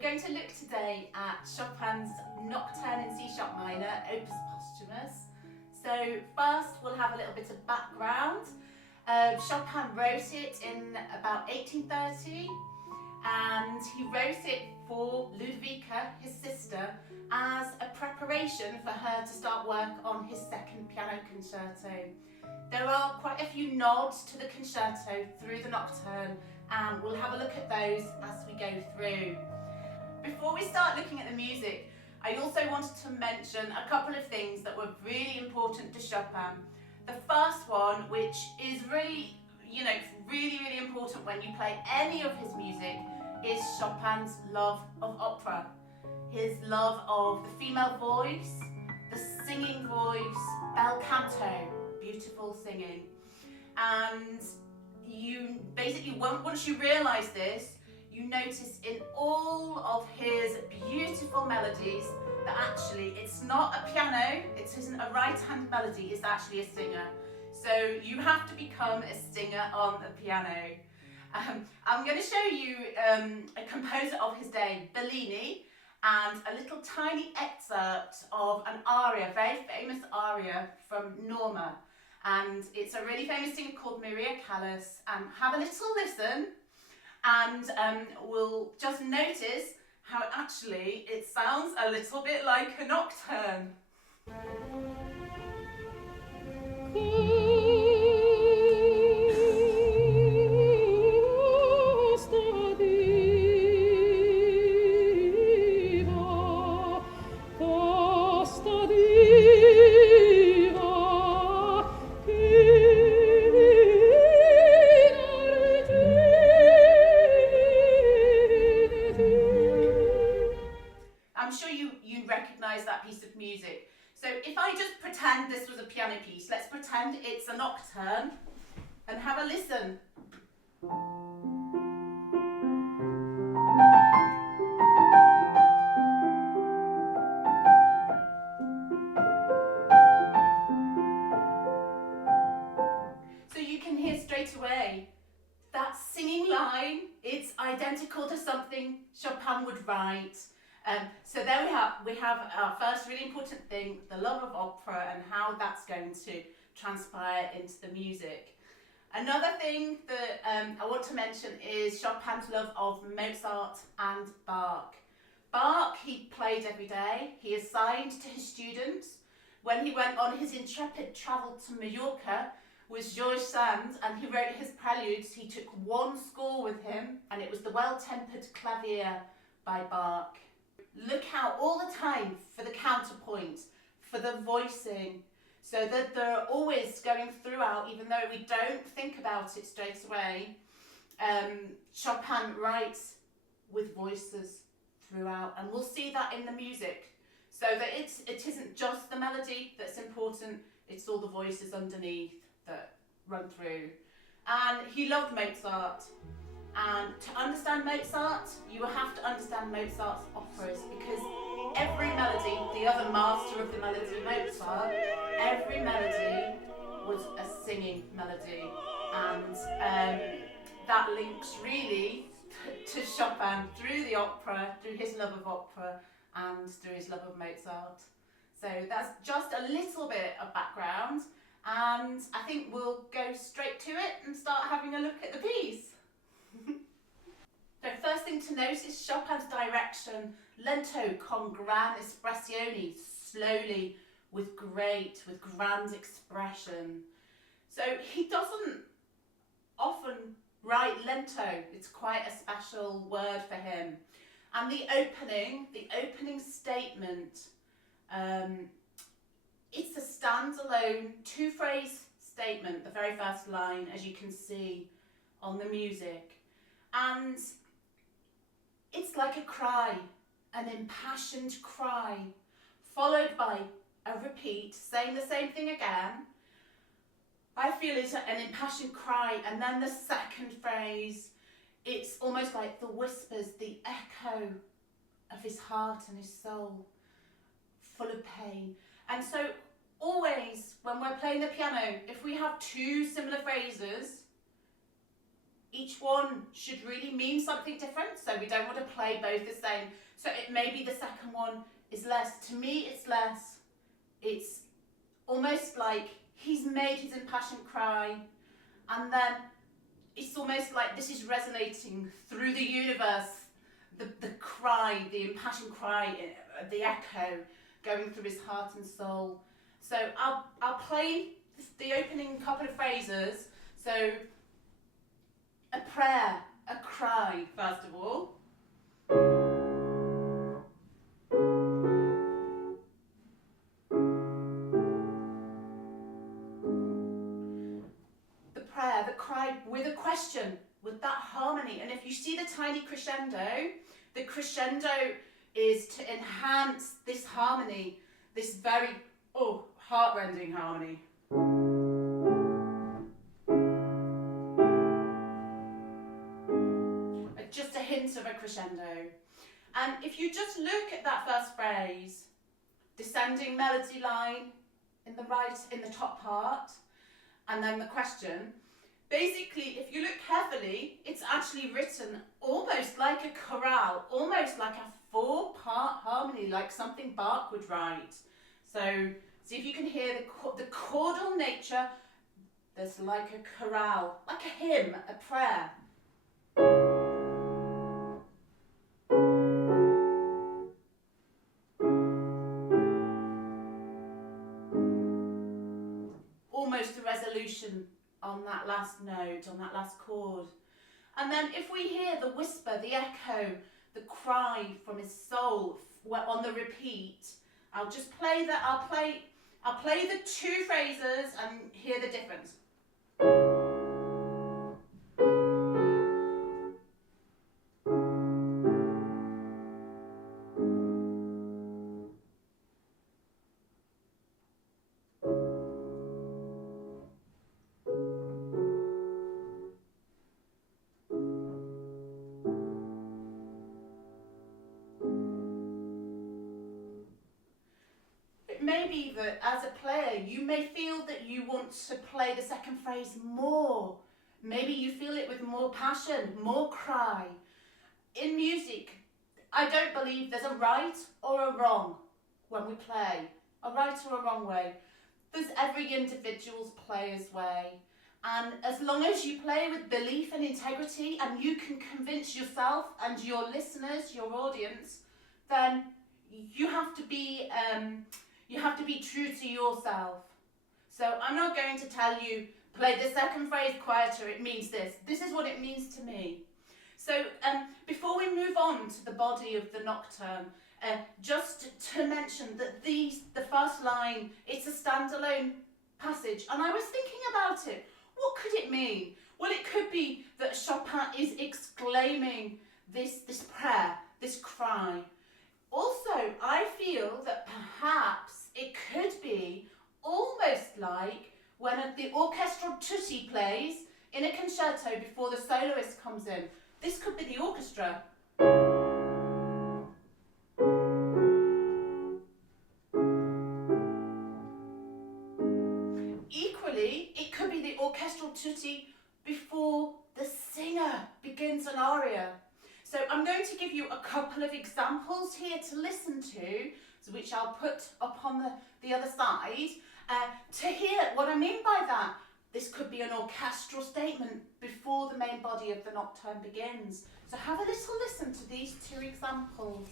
going to look today at Chopin's Nocturne in C sharp minor, opus posthumous. So first we'll have a little bit of background. Chopin wrote it in about 1830 and he wrote it for Ludwika, his sister, as a preparation for her to start work on his second piano concerto. There are quite a few nods to the concerto through the nocturne, and we'll have a look at those as we go through. Before we start looking at the music, I also wanted to mention a couple of things that were really important to Chopin. The first one, which is really important when you play any of his music, is Chopin's love of opera. His love of the female voice, the singing voice, bel canto, beautiful singing. And you basically, once you realise this, you notice in all of his beautiful melodies that actually it's not a piano, it isn't a right-hand melody, it's actually a singer. So you have to become a singer on the piano. I'm going to show you a composer of his day, Bellini, and a little tiny excerpt of an aria, very famous aria from Norma. And it's a really famous singer called Maria Callas. Have a little listen, and we'll just notice how actually it sounds a little bit like a nocturne. Recognise that piece of music. So if I just pretend this was a piano piece, let's pretend it's a nocturne and have a listen. So you can hear straight away that singing line, it's identical to something Chopin would write. So there we have our first really important thing, the love of opera and how that's going to transpire into the music. Another thing that I want to mention is Chopin's love of Mozart and Bach. Bach he played every day, he assigned to his students. When he went on his intrepid travel to Mallorca with Georges Sand and he wrote his preludes, he took one score with him, and it was the Well-Tempered Clavier by Bach. Look out all the time for the counterpoint, for the voicing, so that they're always going throughout, even though we don't think about it straight away. Chopin writes with voices throughout, and we'll see that in the music, so that it isn't just the melody that's important, it's all the voices underneath that run through. And he loved Mozart. And to understand Mozart, you have to understand Mozart's operas, because every melody, the other master of the melody, Mozart, every melody was a singing melody. And that links really to Chopin through the opera, through his love of opera and through his love of Mozart. So that's just a little bit of background, and I think we'll go straight to it and start having a look at the piece. The first thing to note is Chopin's direction, lento con gran espressione, slowly with grand expression. So he doesn't often write lento, it's quite a special word for him. And the opening statement, it's a standalone two-phrase statement, the very first line, as you can see on the music. And it's like a cry, an impassioned cry, followed by a repeat, saying the same thing again. I feel it's an impassioned cry, and then the second phrase, it's almost like the whispers, the echo of his heart and his soul, full of pain. And so always, when we're playing the piano, if we have two similar phrases, each one should really mean something different, so we don't want to play both the same. So it may be the second one is less. To me, it's less. It's almost like he's made his impassioned cry, and then it's almost like this is resonating through the universe, the cry, the impassioned cry, the echo going through his heart and soul. So I'll play the opening couple of phrases. So a prayer, a cry, first of all. The prayer, the cry with a question, with that harmony. And if you see the tiny crescendo, the crescendo is to enhance this harmony, this very, heart-rending harmony. Just a hint of a crescendo. And if you just look at that first phrase, descending melody line in the top part, and then the question, basically, if you look carefully, it's actually written almost like a chorale, almost like a 4-part harmony, like something Bach would write. So see if you can hear the chordal nature. There's like a chorale, like a hymn, a prayer. Almost a resolution on that last note, on that last chord. And then if we hear the whisper, the echo, the cry from his soul on the repeat, I'll just play that. I'll play the 2 phrases and hear the difference. Maybe that as a player you may feel that you want to play the second phrase more. Maybe you feel it with more passion, more cry. In music, I don't believe there's a right or a wrong when we play. A right or a wrong way. There's every individual's player's way. And as long as you play with belief and integrity and you can convince yourself and your listeners, your audience, then you have to be true to yourself. So I'm not going to tell you, play the second phrase quieter, it means this. This is what it means to me. So before we move on to the body of the nocturne, just to mention that the first line, it's a standalone passage. And I was thinking about it. What could it mean? Well, it could be that Chopin is exclaiming this prayer, this cry. Also, I feel that perhaps it could be almost like when the orchestral tutti plays in a concerto before the soloist comes in. This could be the orchestra. Equally, it could be the orchestral tutti before the singer begins an aria. So I'm going to give you a couple of examples here to listen to, which I'll put up on the other side, to hear what I mean by that. This could be an orchestral statement before the main body of the nocturne begins. So have a little listen to these 2 examples.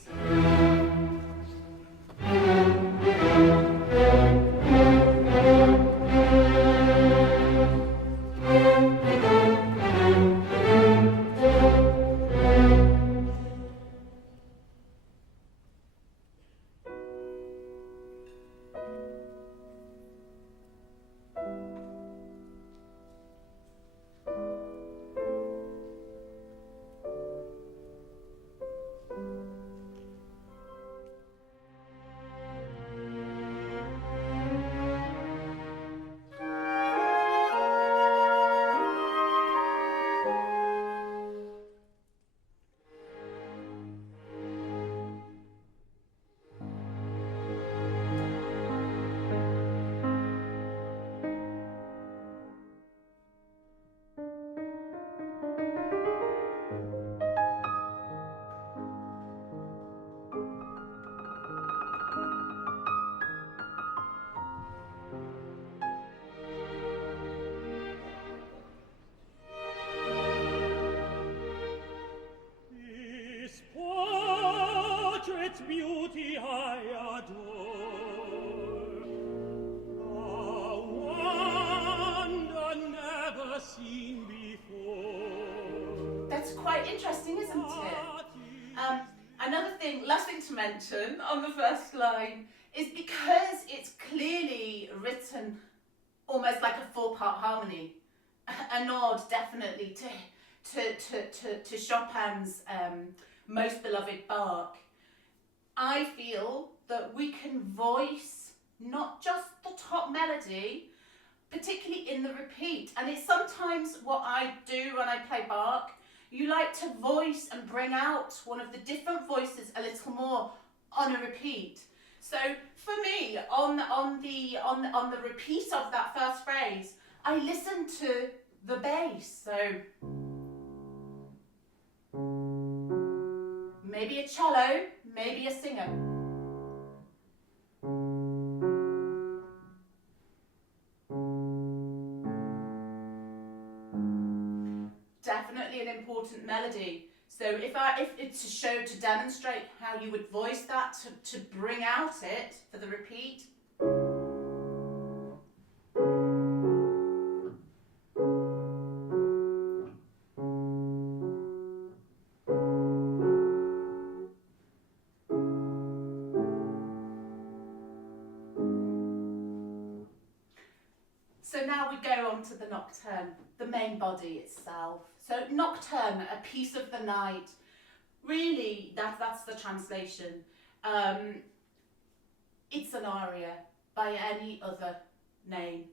isn't it? Another thing, last thing to mention on the first line is because it's clearly written almost like a 4-part harmony, a nod definitely to Chopin's most beloved Bach. I feel that we can voice not just the top melody, particularly in the repeat, and it's sometimes what I do when I play Bach. You like to voice and bring out one of the different voices a little more on a repeat. So for me, on the repeat of that first phrase, I listen to the bass. So maybe a cello, maybe a singer. Definitely an important melody. So if it's to demonstrate how you would voice that, to bring out it for the repeat. So now we go on to the nocturne, the main body itself. So nocturne, a piece of the night. Really, that's the translation. It's an aria by any other name.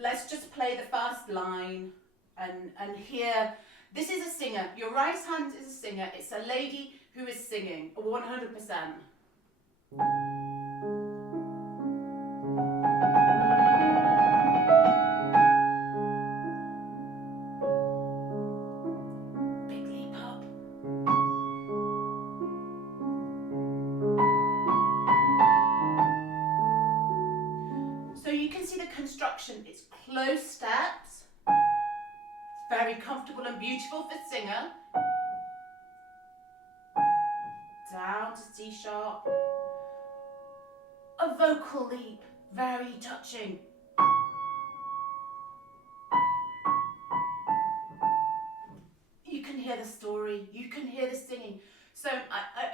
Let's just play the first line and hear. This is a singer. Your right hand is a singer. It's a lady who is singing 100%. Construction, it's close steps, it's very comfortable and beautiful for singer, down to C sharp, a vocal leap, very touching, you can hear the story, you can hear the singing. So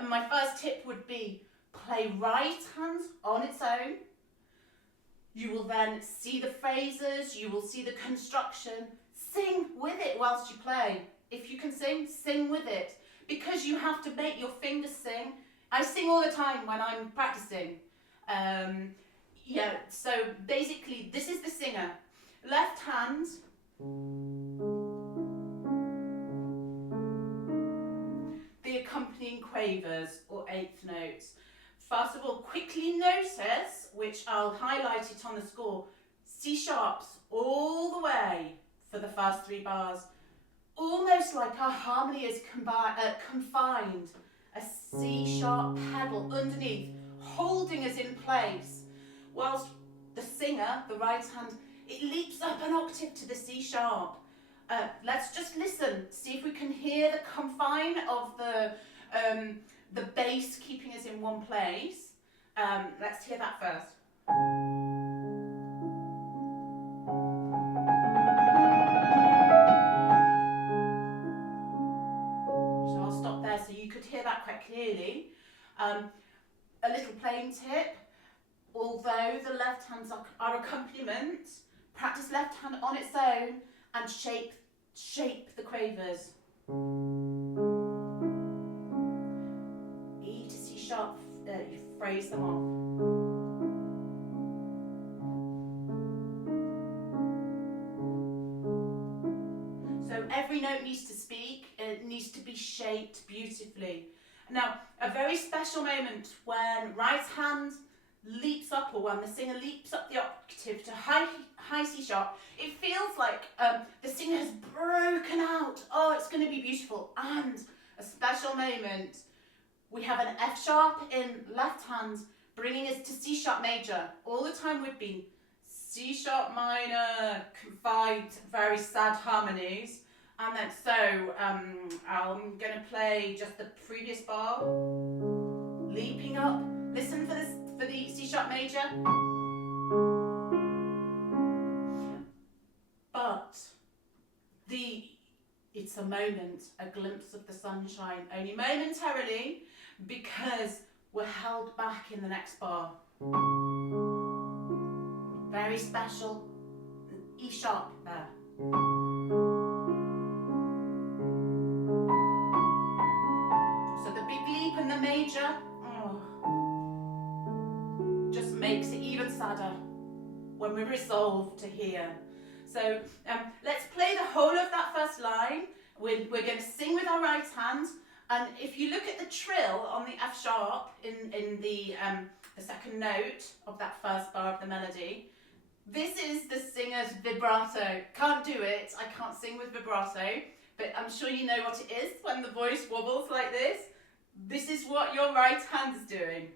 my first tip would be play right hand on its own. You will then see the phrases, you will see the construction. Sing with it whilst you play. If you can sing with it. Because you have to make your fingers sing. I sing all the time when I'm practicing. So basically this is the singer. Left hand. The accompanying quavers or eighth notes. First of all, quickly notice, which I'll highlight it on the score, C sharps all the way for the first 3 bars. Almost like our harmony is confined. A C sharp pedal underneath, holding us in place. Whilst the singer, the right hand, it leaps up an octave to the C sharp. Let's just listen, see if we can hear the confine of the bass keeping us in one place. Let's hear that first. So I'll stop there so you could hear that quite clearly. A little playing tip, although the left hands are accompaniment, practice left hand on its own and shape the quavers. E to C sharp, you phrase them off. So every note needs to speak, it needs to be shaped beautifully. Now, a very special moment when right hand leaps up, or when the singer leaps up the octave to high C sharp, it feels like the singer has broken out. Oh, it's going to be beautiful. And a special moment, we have an F sharp in left hand, bringing us to C sharp major. All the time we've been C sharp minor, confined, very sad harmonies. And then, so I'm going to play just the previous bar, leaping up. Listen for this, for the C sharp major. But it's a moment, a glimpse of the sunshine, only momentarily, because we're held back in the next bar. Very special E sharp there. So the big leap in the major just makes it even sadder when we resolve to hear. So let's play the whole of that first line. We're going to sing with our right hand, and if you look at the trill on the F sharp in the second note of that first bar of the melody, this is the singer's vibrato. Can't do it, I can't sing with vibrato, but I'm sure you know what it is when the voice wobbles like this. This is what your right hand is doing.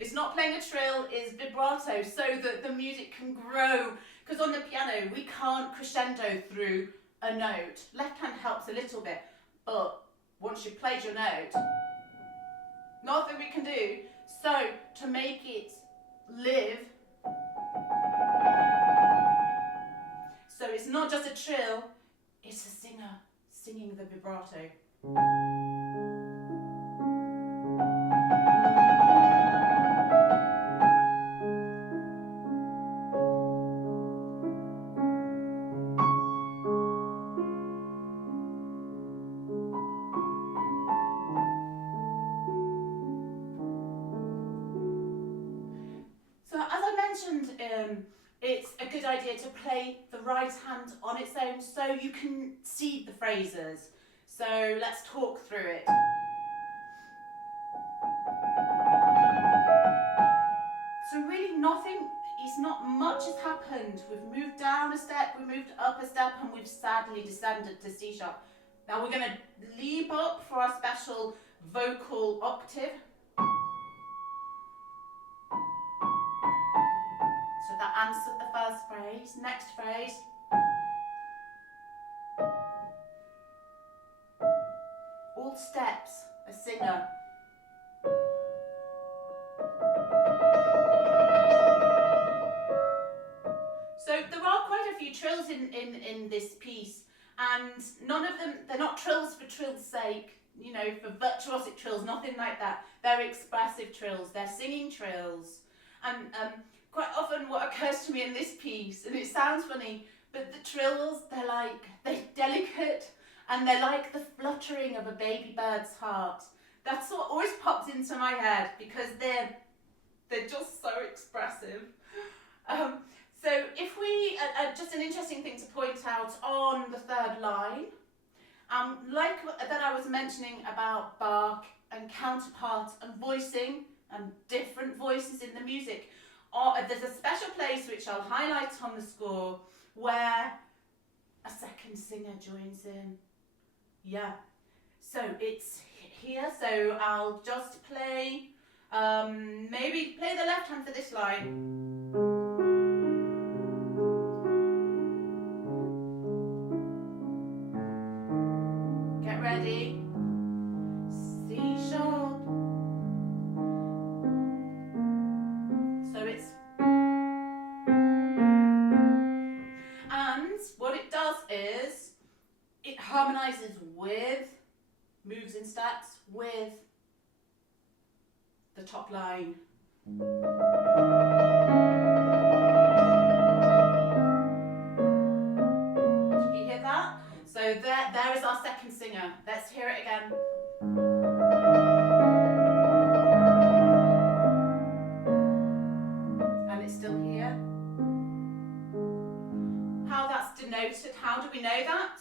It's not playing a trill, it's vibrato, so that the music can grow. Because on the piano, we can't crescendo through a note. Left hand helps a little bit, but once you've played your note, nothing we can do. So, to make it live, so it's not just a trill, it's a singer singing the vibrato. It's a good idea to play the right hand on its own so you can see the phrases. So let's talk through it. So really not much has happened. We've moved down a step, we moved up a step, and we've sadly descended to C sharp. Now we're going to leap up for our special vocal octave. So that answered the first phrase. Next phrase. All steps, a singer. So there are quite a few trills in this piece, and none of them, they're not trills for trill's sake, you know, for virtuosic trills, nothing like that. They're expressive trills, they're singing trills. And quite often what occurs to me in this piece, and it sounds funny, but the trills, they're delicate, and they're like the fluttering of a baby bird's heart. That's what always pops into my head, because they're just so expressive. So if we, just an interesting thing to point out on the third line, like that I was mentioning about Bach and counterpart and voicing and different voices in the music, there's a special place which I'll highlight on the score where a second singer joins in. Yeah, so it's here, so I'll just play, maybe play the left hand for this line. Get ready. C sharp. So it's, and what it does is it harmonizes with, moves in steps with the top line. Did you hear that? So there is our second singer. Let's hear it again. And it's still here. How that's denoted, how do we know that?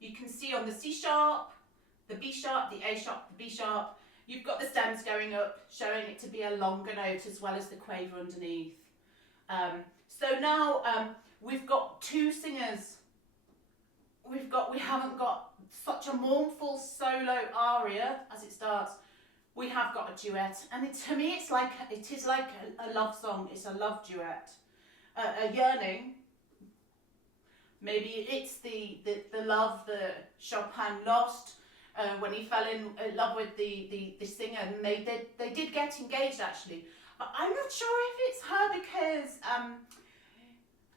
You can see on the C sharp, the B sharp, the A sharp, the B sharp, you've got the stems going up, showing it to be a longer note as well as the quaver underneath. So now we've got two singers. We haven't got such a mournful solo aria as it starts. We have got a duet, and to me it is like a love song. It's a love duet, a yearning. Maybe it's the love that Chopin lost when he fell in love with the singer, and they did get engaged actually. But I'm not sure if it's her, because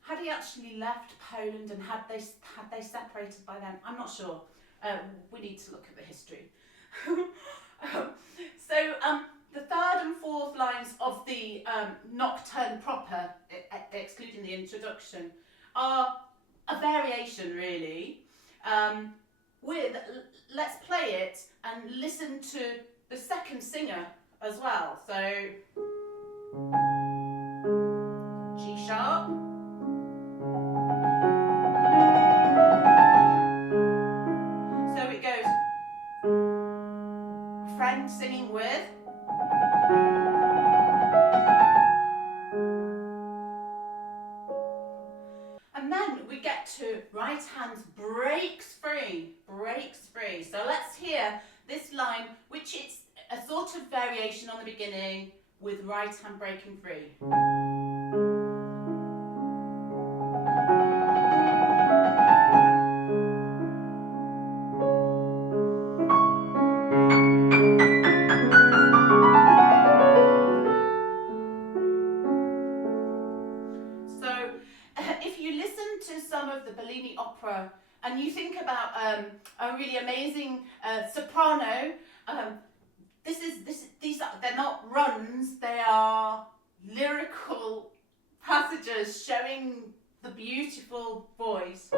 Had he actually left Poland, and had they separated by then? I'm not sure. We need to look at the history. The third and fourth lines of the nocturne proper, excluding the introduction, are a variation, really. Let's play it and listen to the second singer as well. So G sharp. So it goes friend singing with, and then we get to right hand breaks free. So let's hear this line, which is a sort of variation on the beginning with right hand breaking free. Opera, and you think about a really amazing soprano. They're not runs; they are lyrical passages showing the beautiful voice.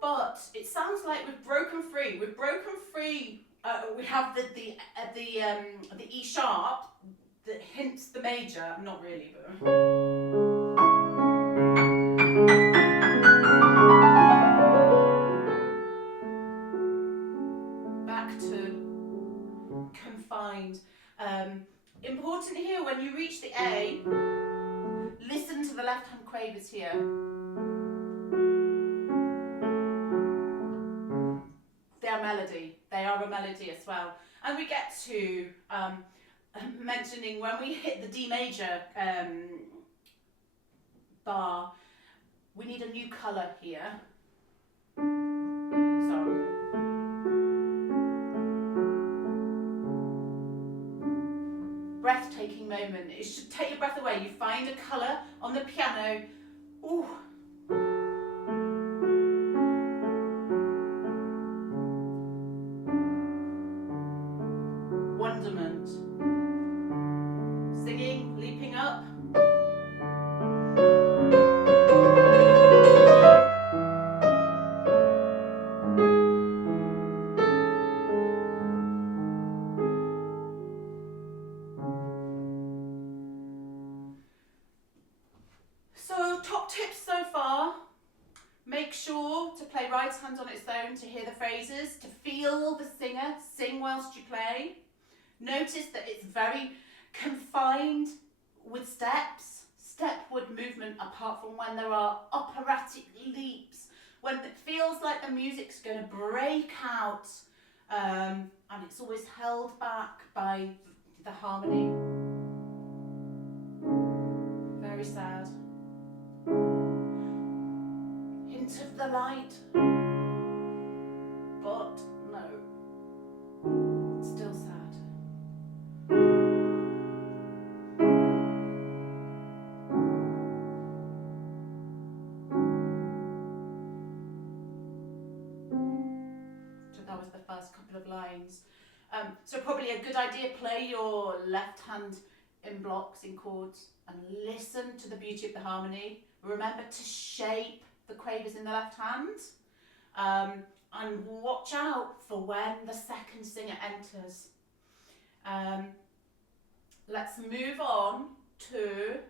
But it sounds like we've broken free. We have the E sharp that hints the major, not really, but back to confined. Important here, when you reach the A, listen to the left hand quavers here. They are a melody as well. And we get to mentioning when we hit the D major bar, we need a new colour here. So breathtaking moment. It should take your breath away. You find a colour on the piano. Ooh. Wonderment. Singing, leaping up. So, top tips so far. Make sure to play right hand on its own to hear the phrases, to feel the singer, sing whilst you play. Notice that it's very confined with steps, stepward movement, apart from when there are operatic leaps, when it feels like the music's going to break out, and it's always held back by the harmony. Very sad. Hint of the light, but no, still sad. Couple of lines. So probably a good idea, play your left hand in blocks, in chords, and listen to the beauty of the harmony. Remember to shape the quavers in the left hand, and watch out for when the second singer enters. Let's move on to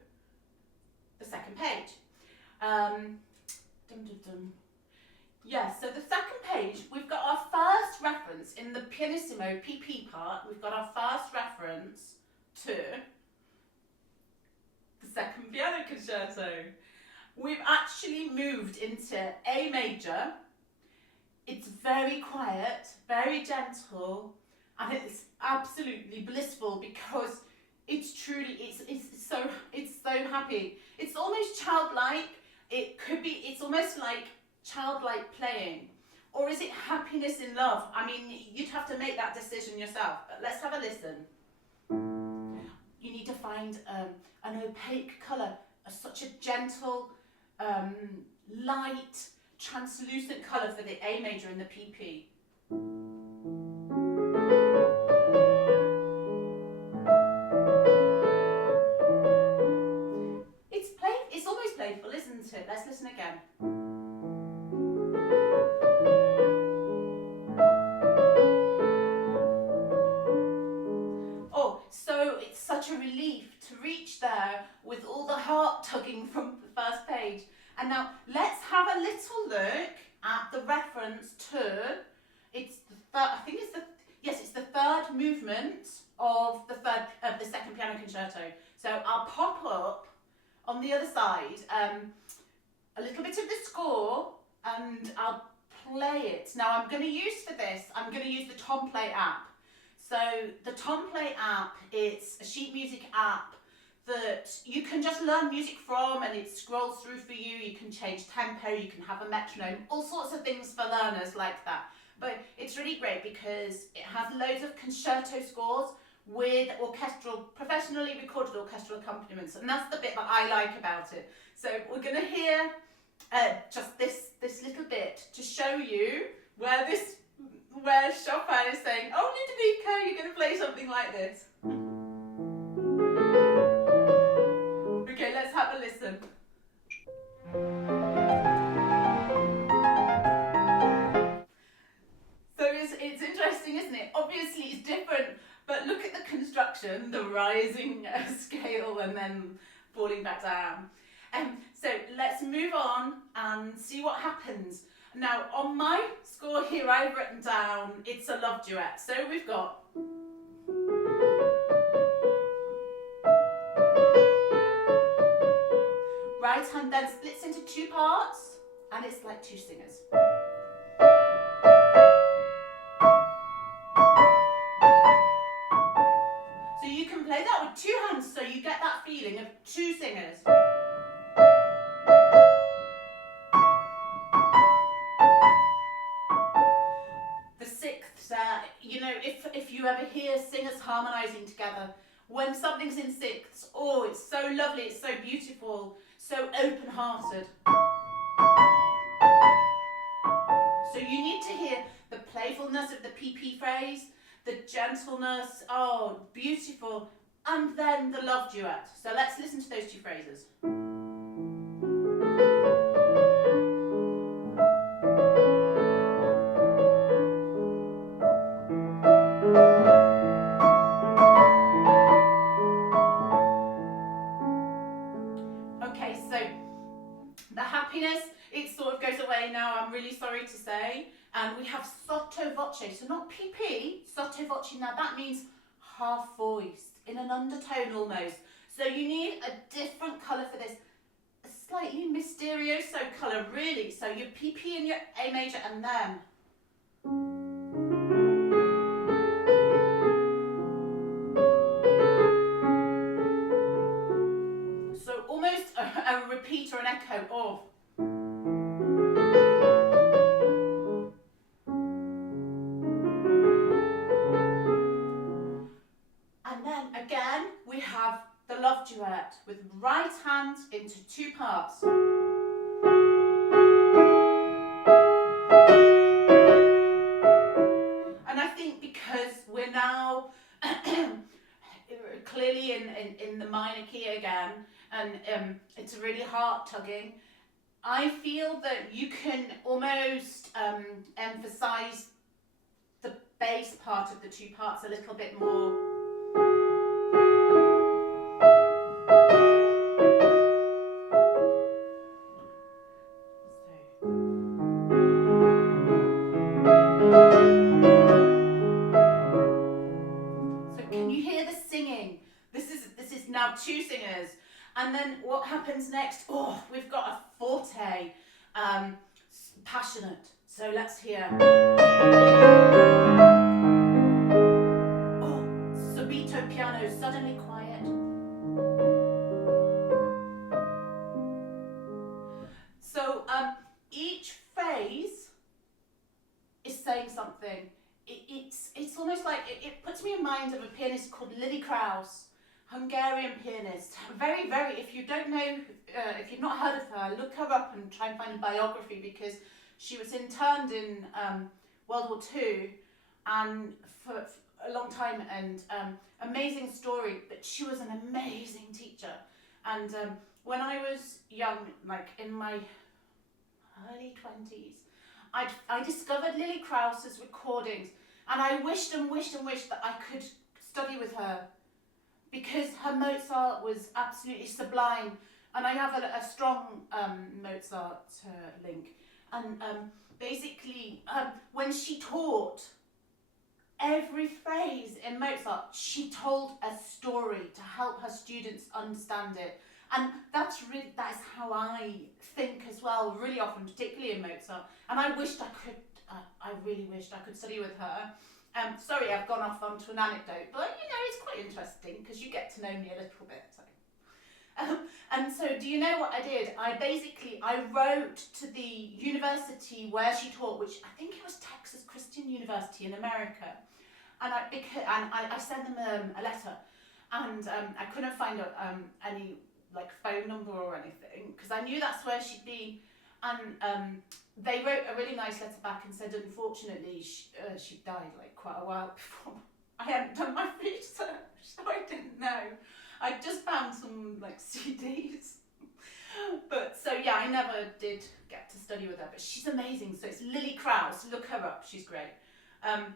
the second page. Yes, so the second page, we've got our first reference in the pianissimo PP part. We've got our first reference to the second piano concerto. We've actually moved into A major. It's very quiet, very gentle, and it's absolutely blissful because it's truly, it's so happy. It's almost childlike. It's almost like childlike playing, or is it happiness in love? I mean, you'd have to make that decision yourself, but let's have a listen. you need to find an opaque colour, such a gentle, light, translucent colour for the A major and the PP. It's almost playful, isn't it? Let's listen again. Oh, so it's such a relief to reach there with all the heart tugging from the first page. And now let's have a little look at the reference to, it's the third, I think it's the, yes, it's the third movement of the second piano concerto. So I'll pop up on the other side a little bit of the score and I'll play it. Now I'm going to use for this, I'm going to use the Tomplay app. So the Tomplay app, it's a sheet music app that you can just learn music from, and it scrolls through for you. You can change tempo, you can have a metronome, all sorts of things for learners like that. But it's really great because it has loads of concerto scores with professionally recorded orchestral accompaniments, and that's the bit that I like about it. So we're going to hear just this little bit to show you where Chopin is saying, "Oh, Ludovica, you're going to play something like this." Okay, let's have a listen. So it's interesting, isn't it? Obviously it's different, but look at the construction, the rising scale and then falling back down. So let's move on and see what happens. Now on my score here I've written down it's a love duet. So we've got right hand then splits into two parts and it's like two singers. So you can play that with two hands so you get that feeling of two singers. The sixths, you know, if you ever hear singers harmonising together, when something's in sixths, oh, it's so lovely, it's so beautiful, so open-hearted. So you need to hear the playfulness of the PP phrase, the gentleness, oh, beautiful, and then the love duet. So let's listen to those two phrases. Okay, so the happiness, it sort of goes away now, I'm really sorry to say. And we have sotto voce, so not PP, sotto voce. Now that means half voiced, in an undertone almost. So you need a different colour for this, a slightly mysterioso colour really. So your PP and your A major and then. So almost a repeat or an echo of. And then again, we have the love duet with right hand into two parts. And I think because we're now clearly in the minor key again, and it's really heart tugging, I feel that you can almost emphasise the bass part of the two parts a little bit more. So can you hear the singing? This is now two singers. And then what happens next? Oh, we've got a forte, passionate. So let's hear. Oh, subito piano, suddenly quiet. So each phrase is saying something. It's almost like, it puts me in mind of a pianist called Lily Krauss. Hungarian pianist. Very, very, if you don't know, if you've not heard of her, look her up and try and find a biography, because she was interned in World War II and for a long time, and amazing story, but she was an amazing teacher. And when I was young, like in my early 20s, I discovered Lily Krause's recordings, and I wished and wished and wished that I could study with her, because her Mozart was absolutely sublime, and I have a strong Mozart link. And basically, when she taught, every phrase in Mozart, she told a story to help her students understand it. And that is how I think as well, really often, particularly in Mozart. And I really wished I could study with her. Sorry, I've gone off onto an anecdote, but it's quite interesting because you get to know me a little bit. So. And so, do you know what I did? I wrote to the university where she taught, which I think it was Texas Christian University in America, and I sent them a letter, and I couldn't find any phone number or anything, because I knew that's where she'd be, and they wrote a really nice letter back and said, unfortunately, she died quite a while before I hadn't done my research, so I didn't know. I just found some CDs, but so yeah, I never did get to study with her, but she's amazing. So it's Lily Krause, look her up, she's great. And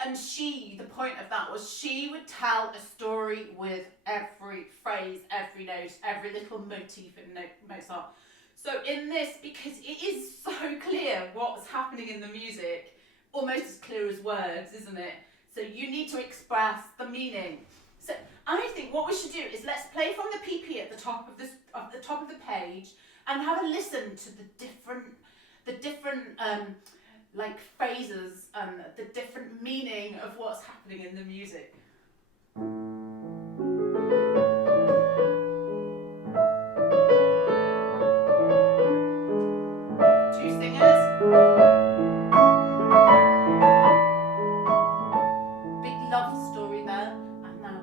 the point of that was she would tell a story with every phrase, every note, every little motif in Mozart. So in this, because it is so clear what's happening in the music, almost as clear as words, isn't it? So you need to express the meaning. So I think what we should do is let's play from the PP at the top of the page, and have a listen to the different phrases and the different meaning of what's happening in the music. Two singers. Big love story there. And now.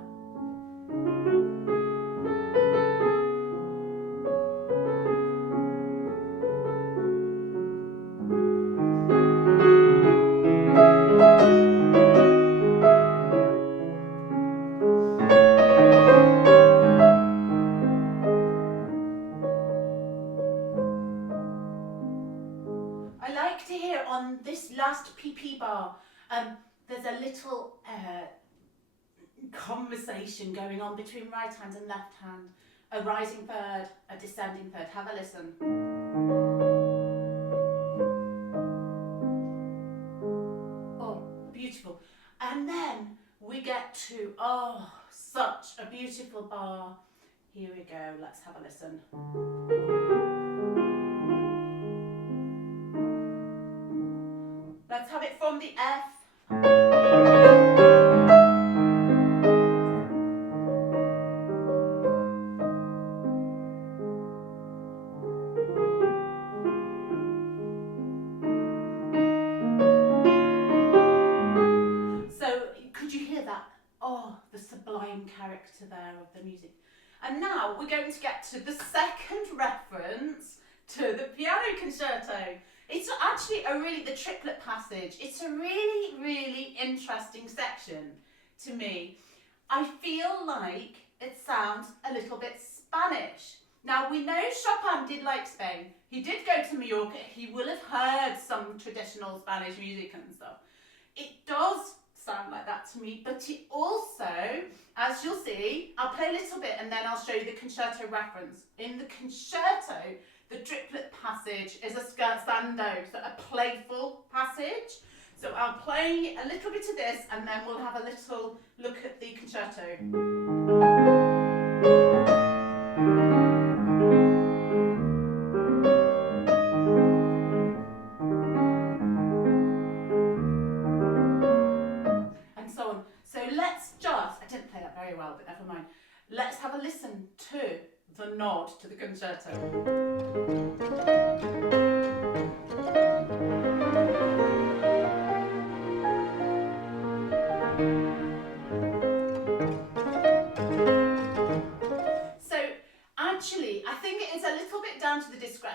I like to hear on this last PP bar, there's a little conversation going on between right hand and left hand, a rising third, a descending third. Have a listen. Oh, beautiful. And then we get to, such a beautiful bar. Here we go, let's have a listen. Let's have it from the F. So, could you hear that? Oh, the sublime character there of the music. And now we're going to get to the second reference to the piano concerto. It's actually the triplet passage. It's a really, really interesting section to me. I feel like it sounds a little bit Spanish. Now, we know Chopin did like Spain. He did go to Mallorca. He will have heard some traditional Spanish music and stuff. It does sound like that to me, but it also, as you'll see, I'll play a little bit and then I'll show you the concerto reference. In the concerto, the triplet passage is a scherzando, so a playful passage. So I'll play a little bit of this and then we'll have a little look at the concerto. And so on. So I didn't play that very well, but never mind. Let's have a listen to the nod to the concerto.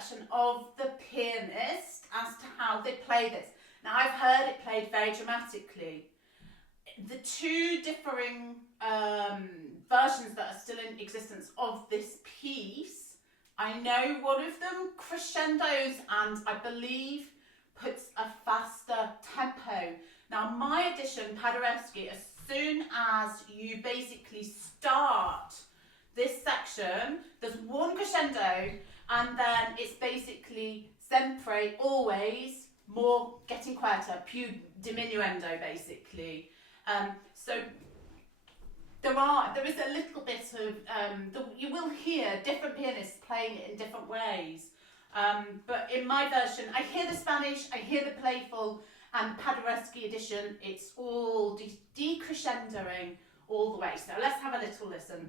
perception of the pianist as to how they play this. Now, I've heard it played very dramatically. The two differing versions that are still in existence of this piece, I know one of them crescendos and I believe puts a faster tempo. Now, my edition, Paderewski, as soon as you basically start this section, there's one crescendo and then it's basically sempre, always, more getting quieter, più diminuendo basically. So there is a little bit of, you will hear different pianists playing it in different ways. But in my version, I hear the Spanish, I hear the playful, and Paderewski edition, it's all decrescendoing all the way. So let's have a little listen.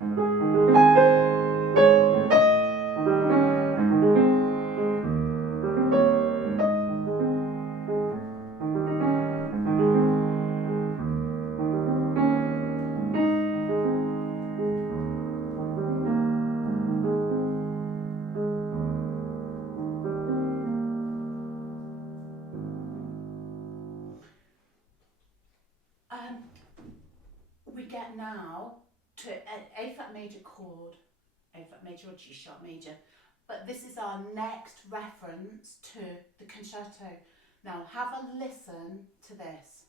We get now to an A flat major chord, A flat major or G sharp major, but this is our next reference to the concerto. Now have a listen to this.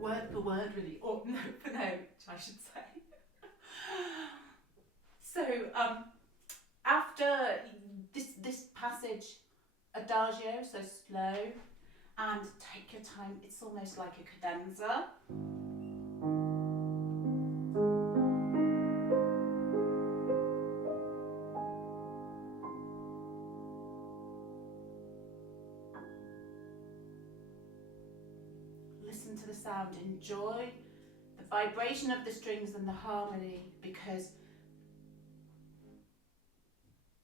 Word for word, really, or note for note, I should say. So, after this passage, adagio, so slow, and take your time. It's almost like a cadenza. Listen to the sound, enjoy the vibration of the strings and the harmony, because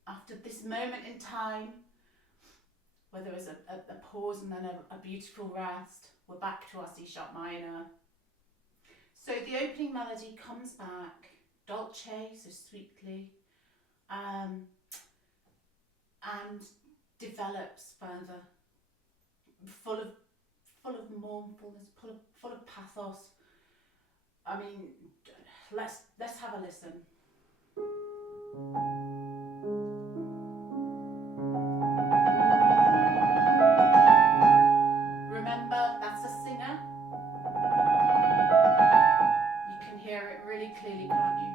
after this moment in time, where there was a pause and then a beautiful rest, we're back to our C sharp minor. So the opening melody comes back, dolce, so sweetly, and develops further, full of mournfulness, full of pathos. I mean, let's have a listen. Remember, that's a singer. You can hear it really clearly, can't you?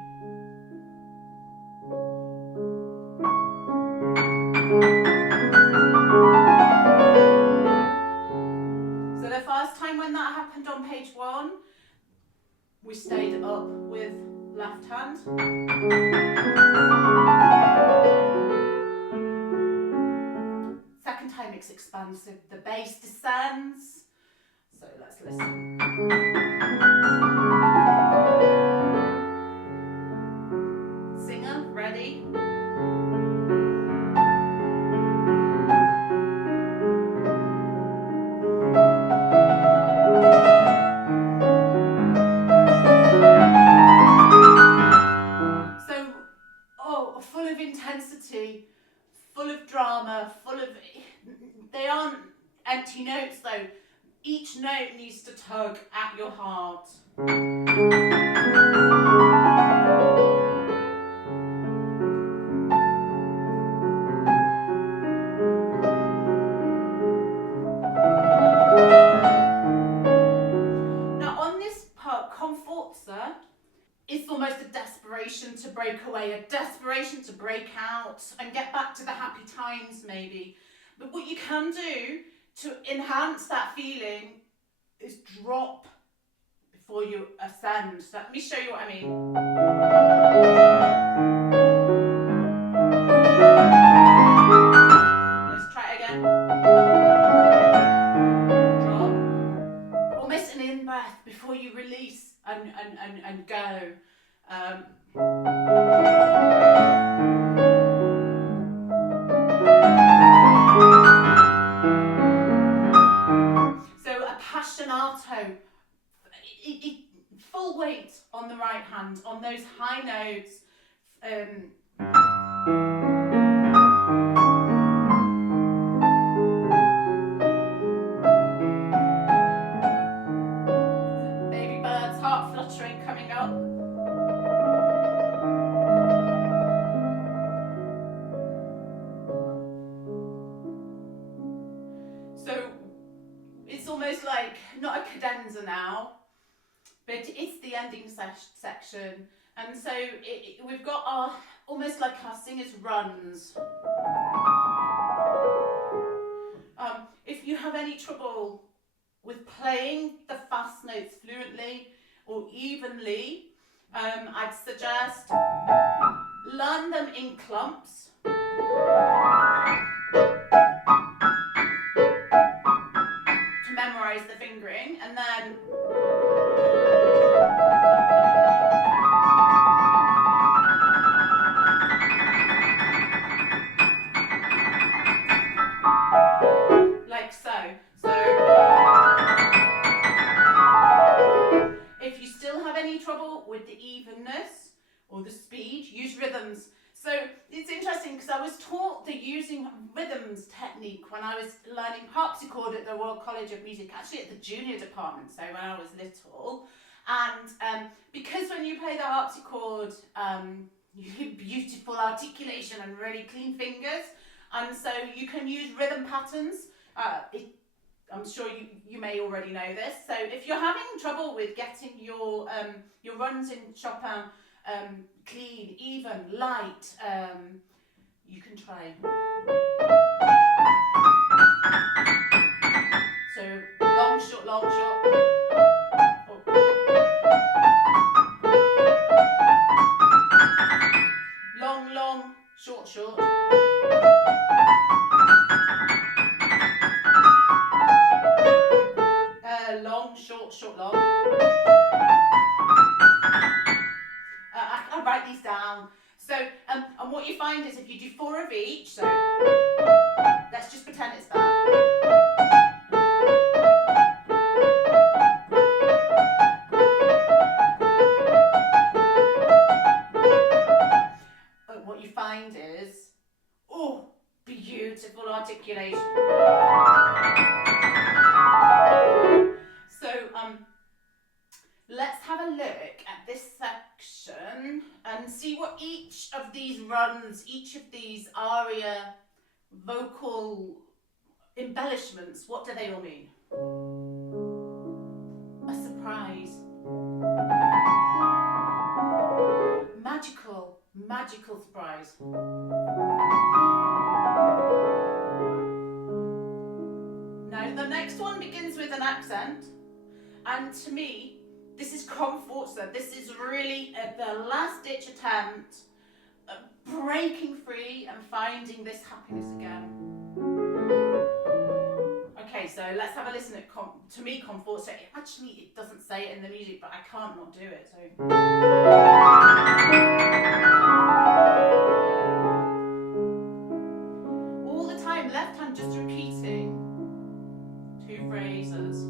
So the first time when that happened on page 1, we stayed up with left hand. Second time it's expansive, the bass descends. So let's listen. Singer, ready? Full of intensity, full of drama, they aren't empty notes though. Each note needs to tug at your heart. Now on this part, conforza, it's almost a desperation to break away, a desperation to break out and get back to the happy times maybe. But what you can do to enhance that feeling is drop before you ascend. So let me show you what I mean. Let's try it again. and go. So a pastinato, full weight on the right hand, on those high notes. Baby birds, heart fluttering coming up. So it's almost like not a cadenza now, but it's the ending section, and so we've got our almost like our singers' runs. If you have any trouble with playing the fast notes fluently or evenly, I'd suggest learn them in clumps. To memorise the fingering, and then like so. So if you still have any trouble with the evenness or the speed, use rhythms. So it's interesting because I was taught the using rhythms technique when I was learning harpsichord at the Royal College of Music, actually at the junior department, so when I was little. And because when you play the harpsichord, you get beautiful articulation and really clean fingers, and so you can use rhythm patterns. I'm sure you may already know this. So if you're having trouble with getting your runs in Chopin clean, even, light, you can try. So long, short, long, short. Oh. Long, long, short, short. Long, short, short, long. I'll write these down. So, and what you find is if you do 4 of each, so let's just pretend it's that. What you find is, oh, beautiful articulation. So, let's have a look at this section and see what each of these runs, each of these aria vocal embellishments, what do they all mean? A surprise. Magical surprise. Now the next one begins with an accent, and to me this is conforto. This is really the last ditch attempt at breaking free and finding this happiness again. Okay, so let's have a listen at to me conforto. Actually it doesn't say it in the music, but I can't not do it. So all the time, left hand just repeating 2 phrases.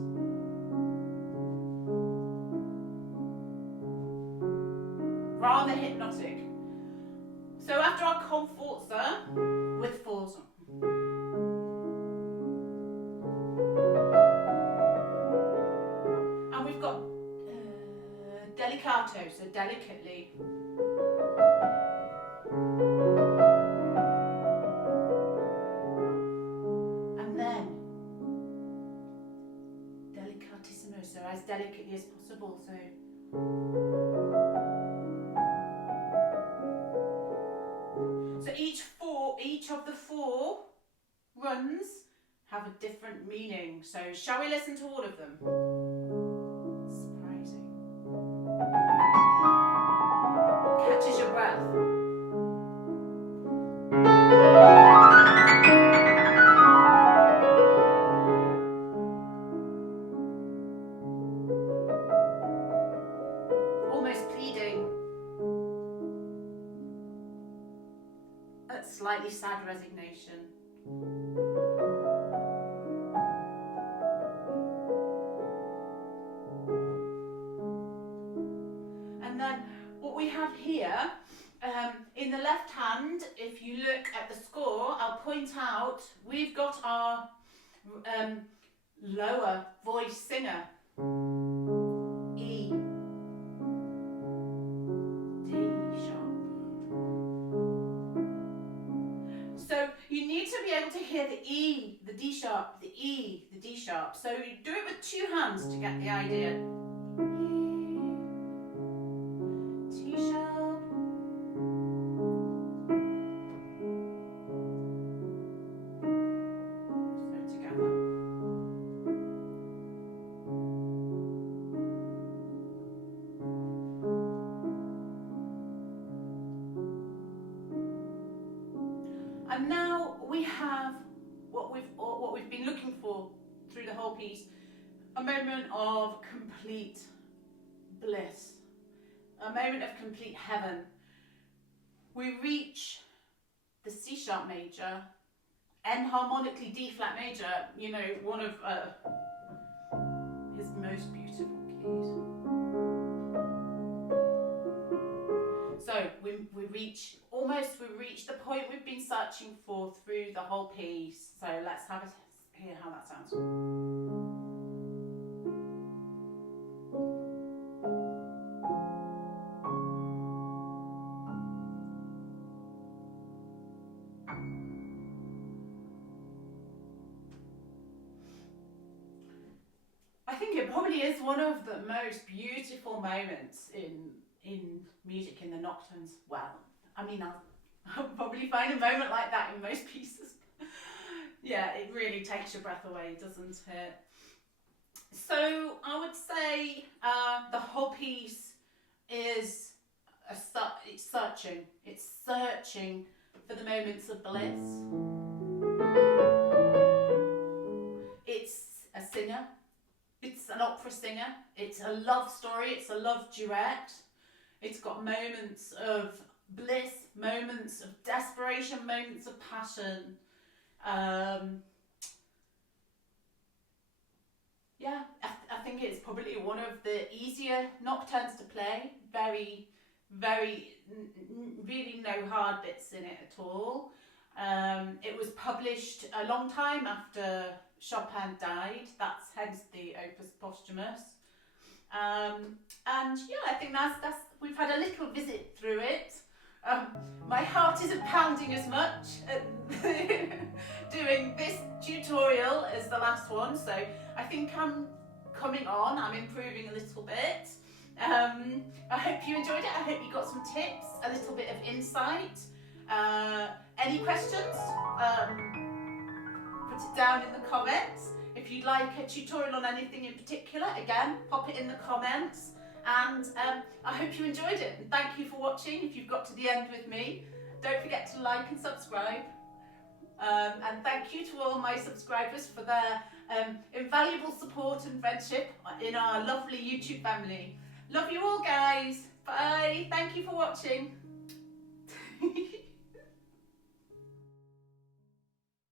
Rather hypnotic. So after our conforto with fours. And we've got delicato, so delicately. And then delicatissimo, so as delicately as possible. So each of the 4 runs have a different meaning. So shall we listen to all of them? Surprising. Catches your breath. slightly sad resignation. And then what we have here, in the left hand, if you look at the score, I'll point out we've got our lower voice singer. E, D sharp. So you need to be able to hear the E, the D sharp, the E, the D sharp. So you do it with two hands to get the idea. E, T sharp. So together. And now we have what we've been looking for through the whole piece, a moment of complete bliss, a moment of complete heaven. We reach the C sharp major, enharmonically D flat major, you know, one of his most beautiful keys. So we reach the point we've been searching for through the whole piece. So let's have a hear how that sounds. I think it probably is one of the most beautiful moments in music, in the nocturnes. Well, I mean, I'll probably find a moment like that in most pieces. Yeah, it really takes your breath away, doesn't it? So I would say the whole piece is it's searching for the moments of bliss. It's a singer. It's an opera singer, it's a love story, it's a love duet. It's got moments of bliss, moments of desperation, moments of passion. Yeah, I think it's probably one of the easier nocturnes to play. Very, really no hard bits in it at all. It was published a long time after Chopin died. That's hence the opus posthumous. And yeah, I think that's we've had a little visit through it. My heart isn't pounding as much doing this tutorial as the last one, so I think I'm coming on, I'm improving a little bit. I hope you enjoyed it, I hope you got some tips, a little bit of insight. Any questions? Put it down in the comments. If you'd like a tutorial on anything in particular, again, pop it in the comments. And I hope you enjoyed it. And thank you for watching. If you've got to the end with me, don't forget to like and subscribe. And thank you to all my subscribers for their invaluable support and friendship in our lovely YouTube family. Love you all, guys. Bye. Thank you for watching.